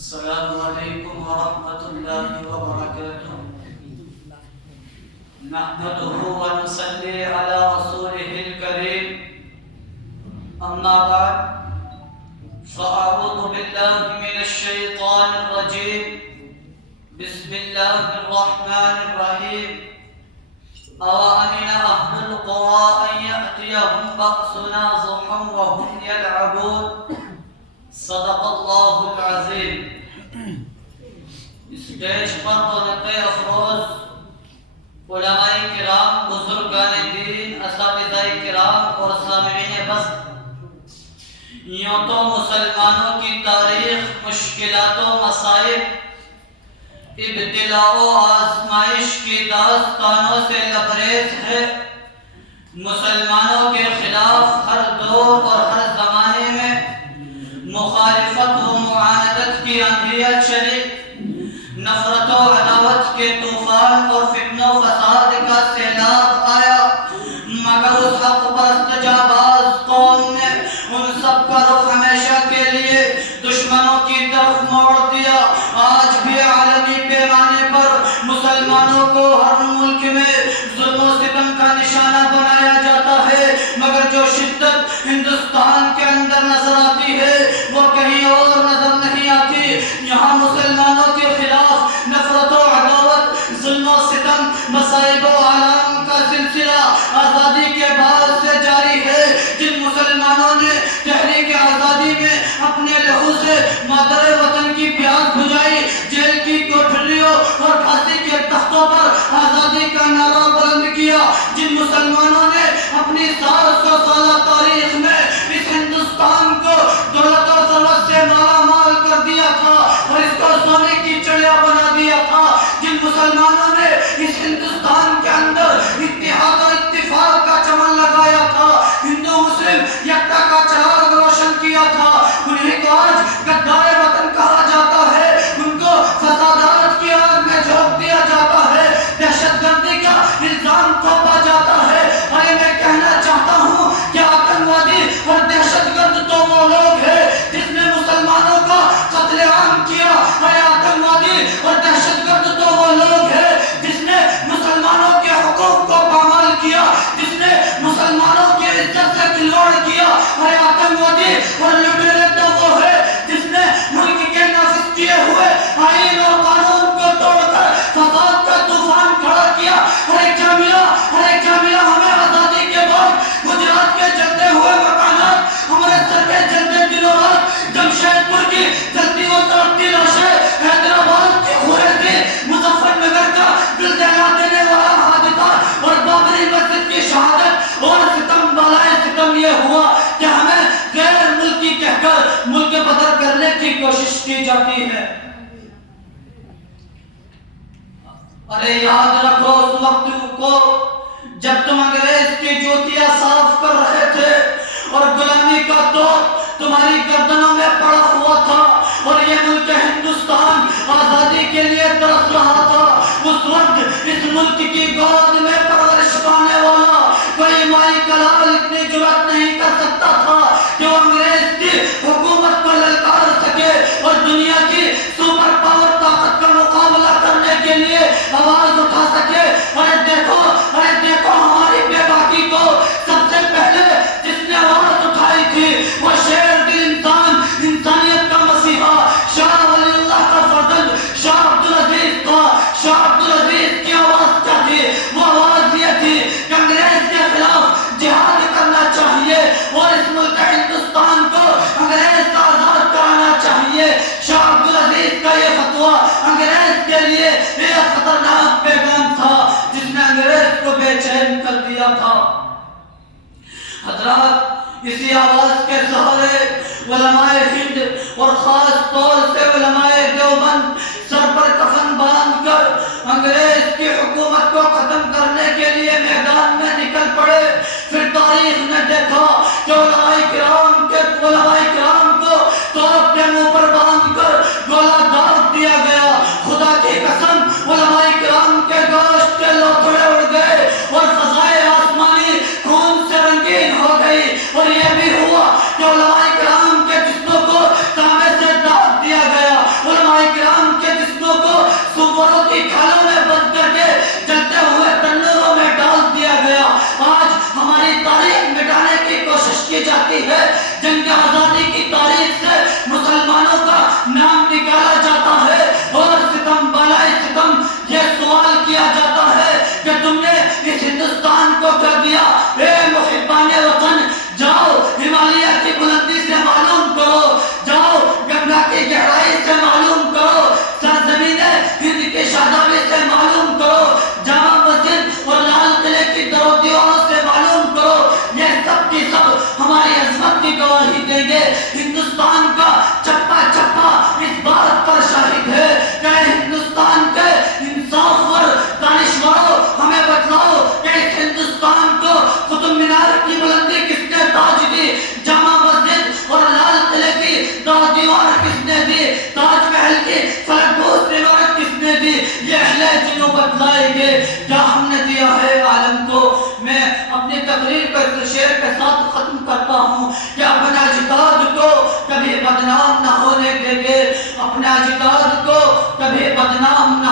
السلام علیکم ورحمۃ اللہ وبرکاتہ نحمده ونصلی علی رسوله الکریم اما بعد فاعوذ باللہ من الشیطان الرجیم بسم اللہ الرحمن الرحیم اوامن اہل القرى ان یأتیہم بأسنا ضحا وهم یلعبون صدق اللہ العظیم۔ اسٹیج پر بلند افروز علماء کرام، بزرگان دین، اساتذہ کرام اور سامعین بس، یوں تو مسلمانوں کی تاریخ مشکلات و مصائب، ابتلاء و آزمائش کی داستانوں سے لبریز ہے۔ مسلمانوں کے خلاف ہر دور اور ہر زمانے میں مخالفت و معاندت کی آندھیاں چلی، نفرت و عداوت کے طوفان اور فتن و فساد کا سیلاب آیا، مگر اس حق پرست جانباز قوم نے ان سب کا رخ ہمیشہ کے لیے دشمنوں کی طرف موڑ دیا۔ آج بھی عالمی پیمانے پر مسلمانوں کو ہر ملک میں ظلم و ستم کا نشانہ بنایا جاتا ہے، مگر جو شدت ہندوستان کے اندر نظر آتی ہے وہ کہیں اور نظر نہیں آتی۔ یہاں مسلمانوں کے خلاف نفرت و عداوت، ظلم و ستم، مصائب و آلام کا سلسلہ آزادی کے بعد سے جاری ہے۔ جن مسلمانوں نے تحریک آزادی میں اپنے لہو سے مادر وطن کی پیاس بجھائی، جیل کی کوٹھریوں اور پھانسی کے تختوں پر آزادی کا نعرہ بلند کیا، جن مسلمانوں نے اپنی 700 سالہ تاریخ میں اس ہندوستان کو دولت و ثروت سے مالا مال کر دیا تھا اور اس کو سونے کی چڑیا بنا دیا تھا، جن مسلمانوں نے اس ہندوستان کے اندر اتحاد اور اتفاق کا چمن لگایا تھا، ہندو مسلم یکتا کا چراغ روشن کیا تھا، انہیں کو آج غدار وطن کہا جاتا ہے، ان کو فسادات کی آگ میں جھونک دیا جاتا ہے، دہشت گردی کا الزام تھوپا جاتا ہے۔ اور میں کہنا چاہتا ہوں کہ آتنکوادی اور دہشت گرد تو وہ لوگ ہیں جس نے مسلمانوں کا قتل عام کیا، اور آتنکوادی اور دہشت گرد تو وہ لوگ ہیں جس نے مسلمانوں کے حقوق کو پامال کیا، جس نے مسلمانوں کی عزت سے کھلواڑ کیا، اور آتنکوادی اور لٹیرے تو وہ ہے جس نے ملک کے نافذ کیے ہوئے آئین اور قانون کو توڑ کر فساد کا طوفان کھڑا کیا۔ کیا ملا ہمیں آزادی کے بعد؟ گجرات کے جلتے ہوئے مکانات، امرتسر کے جلتے دنوں رات، جمشید پور کی جلتی و تڑپتی لاشیں، حیدرآباد کی خوریزی، مظفر نگر کا دل دہلا دینے والا حادثہ اور بابری مسجد کی شہادت، اور ستم بالائے ستم یہ ہوا کہ ہمیں غیر ملکی کہہ کر ملک بدر کرنے کی کوشش کی جاتی ہے۔ ارے یاد رکھو اس وقت کو جب تم انگریز کی جوتیاں صاف کر رہے تھے اور غلامی کا توپ تمہاری گردنوں میں پڑا ہوا تھا اور یہ ملک ہندوستان آزادی کے لیے ترس رہا تھا۔ اس وقت اس ملک کی گود میں پرورش پانے والا کوئی مائی کلال اتنی جرأت نہیں کر سکتا تھا کہ وہ انگریز کی حکومت کو للکار سکے اور دنیا کی سپر پاور طاقت کا مقابلہ کرنے کے لیے آواز اٹھا سکے۔ ارے دیکھو ہماری بے باکی کو سب سے پہلے جس نے آواز اٹھائی تھی وہ شیر دل انسان، انسانیت کا مسیحا، شاہ ولی اللہ کا فضل، شاہ عبدالعزیز تھا۔ شاہ عبدالعزیز کی آواز کیا تھی؟ وہ آواز یہ تھی کہ انگریز کے خلاف جہاد کرنا چاہیے اور اس ملک ہندوستان کو انگریز سے آزاد کرانا چاہیے۔ شاہ عبدالعزیز کا یہ فتویٰ انگریز کے لیے ایک خطرناک پیغام تھا جس نے انگریز کو بے چین کر دیا تھا۔ حضرات، اسی آواز کے سہارے علماء ہند اور خاص طور سے علماء دیوبند سر پر کفن باندھ کر انگریز کی حکومت کو ختم کرنے کے لیے میدان میں نکل پڑے۔ پھر تاریخ نے دیکھا کہ علماء کرام کو تو اپنے منہ پر باندھ کر گولا داغ دیا گیا۔ خدا کی قسم علماء کرام کے گوشت کے لوتھڑے اڑ گئے اور فضائے آسمانی خون سے رنگین ہو گئی، اور یہ بھی ہوا کہ علماء کرام کے جسموں کو تانبے سے داغ دیا گیا۔ تقریر کو اس شعر کے ساتھ ختم کرتا ہوں کہ اپنے اجداد کو کبھی بدنام نہ ہونے دیں گے، اپنے اجداد کو کبھی بدنام نہ